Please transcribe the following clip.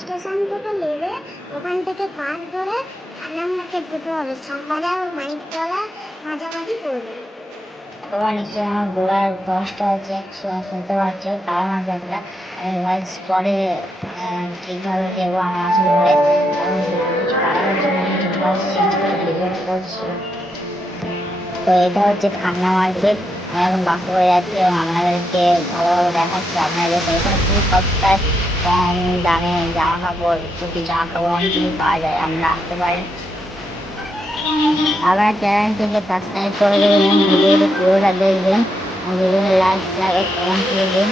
Station থেকে নেমে ওখান থেকে বাস ধরে থানা মার্কেট যেতে হবে। শ্যামবাজার ও মানিকতলা মাঝামাঝি পড়বে। তোমার নিশ্চয়ই আমার গোড়ার বয়সটা হচ্ছে শুনতে পাচ্ছ, তার মাঝে একটা পরে ঠিকভাবে দেবো আমি আসলে কিছু কারণের জন্য কিছু বাস চেঞ্জ করে ডিলিভারি করছি। তো এটা হচ্ছে খান্না মার্কেট। আমি এখন বাসে করে যাচ্ছি এবং আপনাদেরকে ভালোভাবে দেখাচ্ছি। আপনাদের এখানে খুব সস্তায় কম দামে জামা কাপড়, প্রতি জামা কাপড় অনেক কিছু পাওয়া যায়, আপনারা আসতে পারেন। আপনার চ্যানেলটিকে সাবস্ক্রাইব করে দেবেন এবং ভিডিওটি পুরোটা দেখবেন, ভিডিওটি লাইক কমেন্ট করে দিন।